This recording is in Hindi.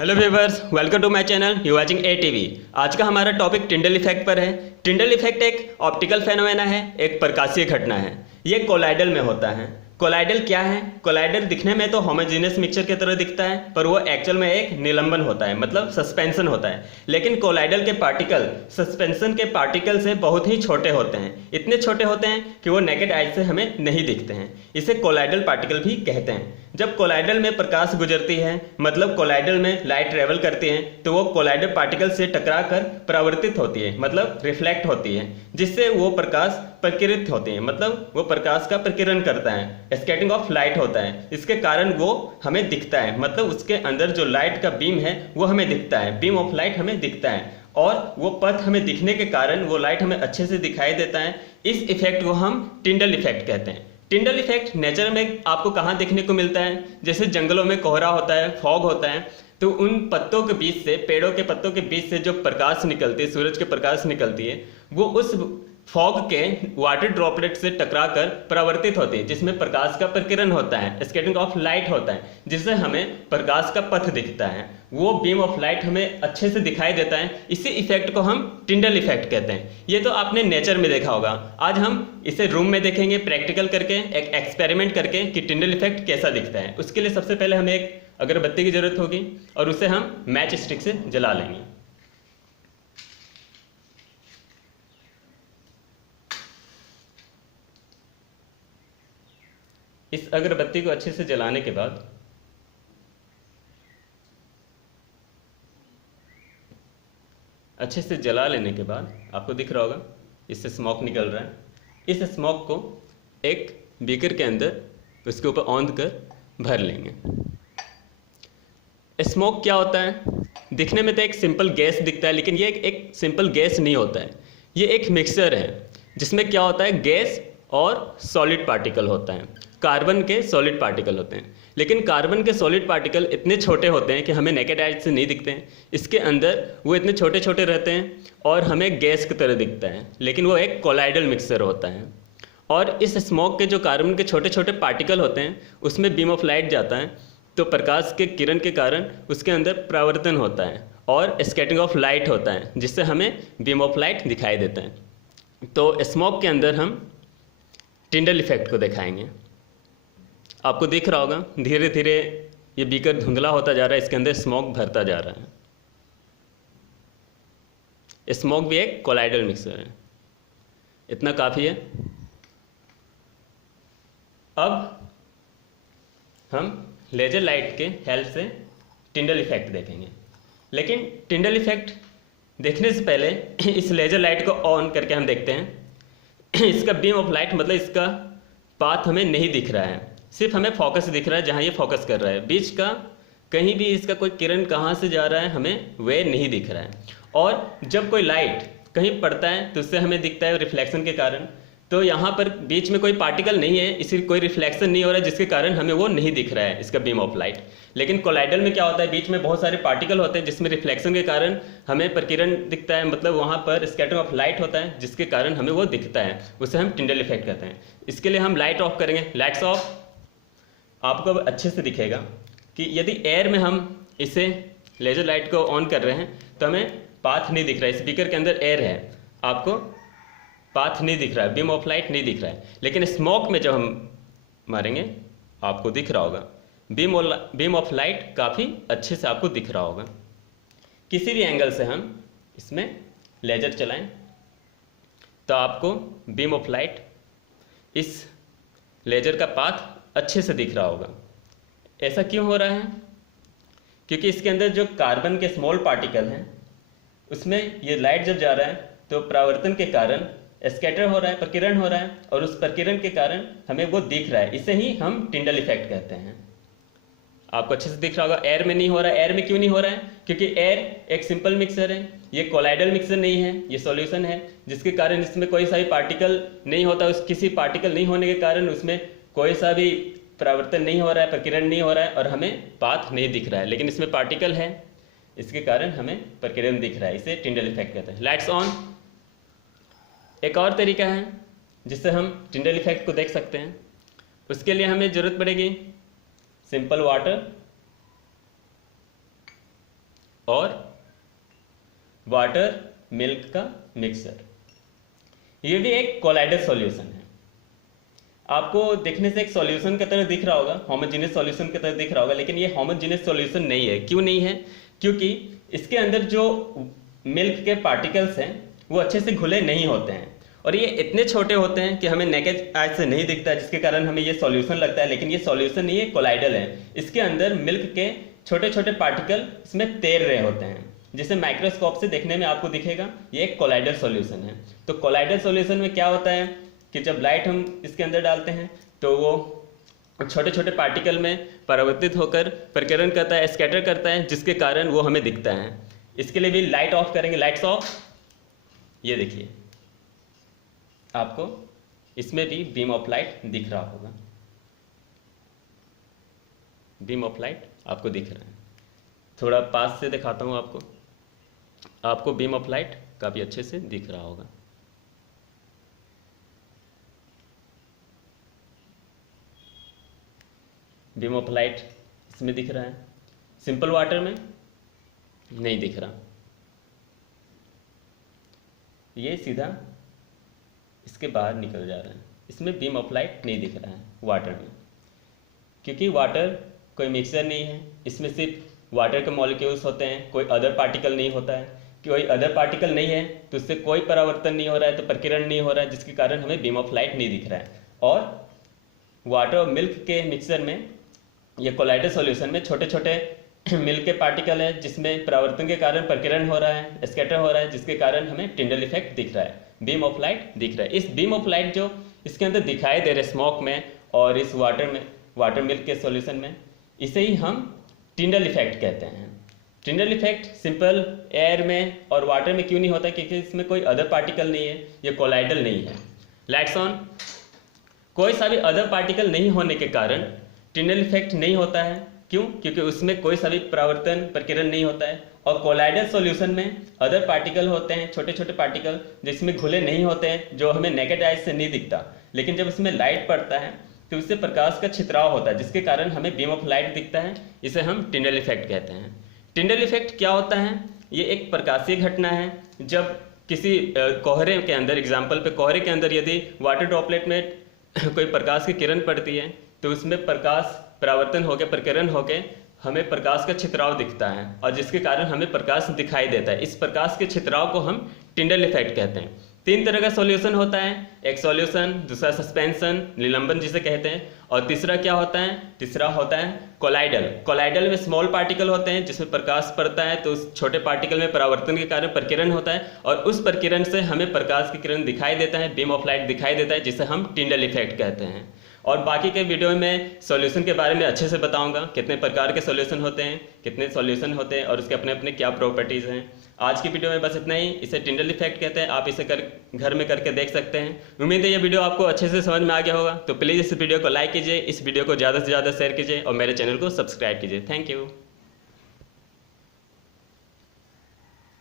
Hello viewers, welcome to my channel you watching ATV. आज का हमारा टॉपिक टिंडल इफेक्ट पर है। टिंडल इफेक्ट एक ऑप्टिकल फेनोमेना है, एक प्रकाशीय घटना है। ये कोलाइडल में होता है। कोलाइडल क्या है? कोलाइडल दिखने में तो होमोजेनियस मिक्सचर की तरह दिखता है, पर वो एक्चुअल में एक निलंबन होता है, मतलब सस्पेंशन होता है। लेकिन कोलाइडल के पार्टिकल सस्पेंशन के पार्टिकल से बहुत ही छोटे होते हैं। इतने छोटे होते हैं कि वो नेकेड आई से हमें नहीं दिखते हैं। इसे कोलाइडल पार्टिकल भी कहते हैं। जब कोलाइडल में प्रकाश गुजरती है, मतलब कोलाइडल में लाइट ट्रेवल करती है, तो वो कोलाइडल पार्टिकल से टकरा कर परावर्तित होती है, मतलब रिफ्लेक्ट होती है, जिससे वो प्रकाश प्रकीर्णित होती है, मतलब वो प्रकाश का प्रकीर्णन करता है, स्कैटरिंग ऑफ लाइट होता है। इसके कारण वो हमें दिखता है, मतलब उसके अंदर जो लाइट का बीम है वो हमें दिखता है, बीम ऑफ लाइट हमें दिखता है, और वो पथ हमें दिखने के कारण वो लाइट हमें अच्छे से दिखाई देता है। इस इफेक्ट को हम टिंडल इफेक्ट कहते हैं। टिंडल इफेक्ट नेचर में आपको कहाँ देखने को मिलता है? जैसे जंगलों में कोहरा होता है, फॉग होता है, तो उन पत्तों के बीच से, पेड़ों के पत्तों के बीच से जो प्रकाश निकलती है, सूरज के प्रकाश निकलती है, वो उस फॉग के वाटर ड्रॉपलेट से टकराकर परावर्तित होती है, जिसमें प्रकाश का प्रकीर्णन होता है, स्कैटरिंग ऑफ लाइट होता है, जिससे हमें प्रकाश का पथ दिखता है। वो बीम ऑफ लाइट हमें अच्छे से दिखाई देता है। इसी इफेक्ट को हम टिंडल इफेक्ट कहते हैं। ये तो आपने नेचर में देखा होगा। आज हम इसे रूम में देखेंगे, प्रैक्टिकल करके, एक एक्सपेरिमेंट करके कि टिंडल इफेक्ट कैसा दिखता है। उसके लिए सबसे पहले हमें एक अगरबत्ती की जरूरत होगी और उसे हम मैच स्टिक से जला लेंगे। इस अगरबत्ती को अच्छे से जलाने के बाद अच्छे से जला लेने के बाद आपको दिख रहा होगा इससे स्मोक निकल रहा है। इस स्मोक को एक बीकर के अंदर उसके ऊपर औंध कर भर लेंगे। स्मोक क्या होता है? दिखने में तो एक सिंपल गैस दिखता है, लेकिन ये एक सिंपल गैस नहीं होता है। ये एक मिक्सचर है जिसमें क्या होता है, गैस और सॉलिड पार्टिकल होता है। कार्बन के सॉलिड पार्टिकल होते हैं, लेकिन कार्बन के सॉलिड पार्टिकल इतने छोटे होते हैं कि हमें नेकेड आई से नहीं दिखते हैं। इसके अंदर वो इतने छोटे छोटे रहते हैं और हमें गैस की तरह दिखता है, लेकिन वो एक कोलाइडल मिक्सचर होता है। और इस स्मोक के जो कार्बन के छोटे छोटे पार्टिकल होते हैं उसमें बीम ऑफ लाइट जाता है, तो प्रकाश के किरण के कारण उसके अंदर परावर्तन होता है और स्कैटरिंग ऑफ लाइट होता है, जिससे हमें बीम ऑफ लाइट दिखाई देता है। तो स्मोक के अंदर हम टिंडल इफेक्ट को दिखाएंगे। आपको दिख रहा होगा धीरे धीरे ये बीकर धुंधला होता जा रहा है, इसके अंदर स्मोक भरता जा रहा है। स्मोक भी एक कोलाइडल मिक्सचर है। इतना काफ़ी है। अब हम लेजर लाइट के हेल्प से टिंडल इफेक्ट देखेंगे। लेकिन टिंडल इफेक्ट देखने से पहले इस लेजर लाइट को ऑन करके हम देखते हैं। इसका बीम ऑफ लाइट, मतलब इसका पाथ हमें नहीं दिख रहा है, सिर्फ हमें फोकस दिख रहा है जहाँ ये फोकस कर रहा है। बीच का कहीं भी इसका कोई किरण कहाँ से जा रहा है हमें वह नहीं दिख रहा है। और जब कोई लाइट कहीं पड़ता है तो उससे हमें दिखता है रिफ्लेक्शन के कारण। तो यहाँ पर बीच में कोई पार्टिकल नहीं है, इसलिए कोई रिफ्लेक्शन नहीं हो रहा है, जिसके कारण हमें वो नहीं दिख रहा है इसका बीम ऑफ लाइट। लेकिन कोलाइडल में क्या होता है, बीच में बहुत सारे पार्टिकल होते हैं जिसमें रिफ्लेक्शन के कारण हमें प्रकीर्णन दिखता है, मतलब वहाँ पर स्कैटरिंग ऑफ लाइट होता है, जिसके कारण हमें वो दिखता है। उसे हम टिंडल इफेक्ट कहते हैं। इसके लिए हम लाइट ऑफ करेंगे। Lights off. आपको अब अच्छे से दिखेगा कि यदि एयर में हम इसे लेजर लाइट को ऑन कर रहे हैं तो हमें पाथ नहीं दिख रहा है। स्पीकर के अंदर एयर है, आपको पाथ नहीं दिख रहा है, बीम ऑफ लाइट नहीं दिख रहा है। लेकिन स्मोक में जब हम मारेंगे आपको दिख रहा होगा बीम ऑफ लाइट काफ़ी अच्छे से आपको दिख रहा होगा। किसी भी एंगल से हम इसमें लेजर चलाएं तो आपको बीम ऑफ लाइट, इस लेजर का पाथ अच्छे से दिख रहा होगा। ऐसा क्यों हो रहा है? क्योंकि इसके अंदर जो कार्बन के स्मॉल पार्टिकल हैं उसमें ये लाइट जब जा रहा है तो परावर्तन के कारण स्कैटर हो रहा है, प्रकीर्णन हो रहा है, और उस प्रकीर्णन के कारण हमें वो दिख रहा है। इसे ही हम टिंडल इफेक्ट कहते हैं। आपको अच्छे से दिख रहा होगा। एयर में नहीं हो रहा है। एयर में क्यों नहीं हो रहा है? क्योंकि एयर एक सिंपल मिक्सर है, ये कोलाइडल मिक्सर नहीं है, ये सॉल्यूशन है, जिसके कारण इसमें कोई सा भी पार्टिकल नहीं होता। उस किसी पार्टिकल नहीं होने के कारण उसमें कोई सा भी परावर्तन नहीं हो रहा है, प्रकीर्णन नहीं हो रहा है, और हमें पाथ नहीं दिख रहा है। लेकिन इसमें पार्टिकल है, इसके कारण हमें प्रकीर्णन दिख रहा है। इसे टिंडल इफेक्ट कहते हैं। Lights on. एक और तरीका है जिससे हम टिंडल इफेक्ट को देख सकते हैं। उसके लिए हमें ज़रूरत पड़ेगी सिंपल वाटर, और वाटर मिल्क का मिक्सचर। ये भी एक कोलाइडल सॉल्यूशन है। आपको देखने से एक सॉल्यूशन की तरह दिख रहा होगा, होमोजेनियस सॉल्यूशन की तरह दिख रहा होगा, लेकिन ये होमोजेनियस सॉल्यूशन नहीं है। क्यों नहीं है? क्योंकि इसके अंदर जो मिल्क के पार्टिकल्स हैं वो अच्छे से घुले नहीं होते हैं और ये इतने छोटे होते हैं कि हमें नेकेड आई से नहीं दिखता, जिसके कारण हमें ये सॉल्यूशन लगता है, लेकिन ये सॉल्यूशन नहीं है, कोलाइडल है। इसके अंदर मिल्क के छोटे छोटे पार्टिकल इसमें तैर रहे होते हैं, जिसे माइक्रोस्कोप से देखने में आपको दिखेगा। ये एक कोलाइडल सॉल्यूशन है। तो कोलाइडल सॉल्यूशन में क्या होता है कि जब लाइट हम इसके अंदर डालते हैं तो वो छोटे छोटे पार्टिकल में परावर्तित होकर प्रकीर्णन करता है, स्कैटर करता है, जिसके कारण वो हमें दिखता है। इसके लिए भी लाइट ऑफ करेंगे, लाइट्स ऑफ। ये देखिए, आपको इसमें भी बीम ऑफ लाइट दिख रहा होगा, बीम ऑफ लाइट आपको दिख रहा है। थोड़ा पास से दिखाता हूँ आपको बीम ऑफ लाइट काफ़ी अच्छे से दिख रहा होगा। बीम ऑफ लाइट इसमें दिख रहा है, सिंपल वाटर में नहीं दिख रहा। ये सीधा इसके बाहर निकल जा रहा है, इसमें बीम ऑफ लाइट नहीं दिख रहा है वाटर में, क्योंकि वाटर कोई मिक्सचर नहीं है। इसमें सिर्फ वाटर के मॉलिक्यूल्स होते हैं, कोई अदर पार्टिकल नहीं होता है। कोई अदर पार्टिकल नहीं है तो उससे कोई परावर्तन नहीं हो रहा है, तो प्रकीर्णन नहीं हो रहा है, जिसके कारण हमें बीम ऑफ लाइट नहीं दिख रहा है। और वाटर और मिल्क के मिक्सचर में, ये कोलाइडल सॉल्यूशन में छोटे छोटे मिल्क के पार्टिकल है, जिसमें परावर्तन के कारण प्रकीर्णन हो रहा है, स्कैटर हो रहा है, जिसके कारण हमें टिंडल इफेक्ट दिख रहा है, बीम ऑफ लाइट दिख रहा है। इस बीम ऑफ लाइट जो इसके अंदर दिखाई दे रहे स्मोक में और इस वाटर में, वाटर मिल्क के सॉल्यूशन में, इसे ही हम टिंडल इफेक्ट कहते हैं। टिंडल इफेक्ट सिंपल एयर में और वाटर में क्यों नहीं होता? क्योंकि इसमें कोई अदर पार्टिकल नहीं है, ये कोलाइडल नहीं है। Lights on. कोई सा भी अदर पार्टिकल नहीं होने के कारण टिंडल इफेक्ट नहीं होता है। क्यों? क्योंकि उसमें कोई सा भी परावर्तन प्रकीर्णन नहीं होता है। और कोलाइडल सॉल्यूशन में अदर पार्टिकल होते हैं, छोटे छोटे पार्टिकल, जिसमें घुले नहीं होते हैं, जो हमें नेकेड आइज से नहीं दिखता। लेकिन जब इसमें लाइट पड़ता है तो इससे प्रकाश का छितराव होता है, जिसके कारण हमें बीम ऑफ लाइट दिखता है। इसे हम टिंडल इफेक्ट कहते हैं। टिंडल इफेक्ट क्या होता है? ये एक प्रकाशीय घटना है। जब किसी कोहरे के अंदर, एग्जाम्पल पे कोहरे के अंदर यदि वाटर ड्रॉपलेट में कोई प्रकाश की किरण पड़ती है तो उसमें प्रकाश परावर्तन होकर, प्रकीर्णन होकर हमें प्रकाश का छितराव दिखता है, और जिसके कारण हमें प्रकाश दिखाई देता है। इस प्रकाश के छितराव को हम टिंडल इफेक्ट कहते हैं। 3 तरह का सॉल्यूशन होता है, एक सॉल्यूशन, दूसरा सस्पेंशन, निलंबन जिसे कहते हैं, और तीसरा क्या होता है? तीसरा होता है कोलाइडल। कोलाइडल में स्मॉल पार्टिकल होते हैं, जिसमें प्रकाश पड़ता है तो उस छोटे पार्टिकल में परावर्तन के कारण प्रकीर्णन होता है, और उस प्रकीर्णन से हमें प्रकाश की किरण दिखाई देता है, बीम ऑफ लाइट दिखाई देता है, जिसे हम टिंडल इफेक्ट कहते हैं। और बाकी के वीडियो में सॉल्यूशन के बारे में अच्छे से बताऊंगा, कितने प्रकार के सॉल्यूशन होते हैं, कितने सॉल्यूशन होते हैं और उसके अपने अपने क्या प्रॉपर्टीज़ हैं। आज की वीडियो में बस इतना ही। इसे टिंडल इफेक्ट कहते हैं। आप इसे घर में करके देख सकते हैं। उम्मीद है ये वीडियो आपको अच्छे से समझ में आ गया होगा। तो प्लीज़ इस वीडियो को लाइक कीजिए, इस वीडियो को ज़्यादा से ज़्यादा शेयर कीजिए और मेरे चैनल को सब्सक्राइब कीजिए। Thank you.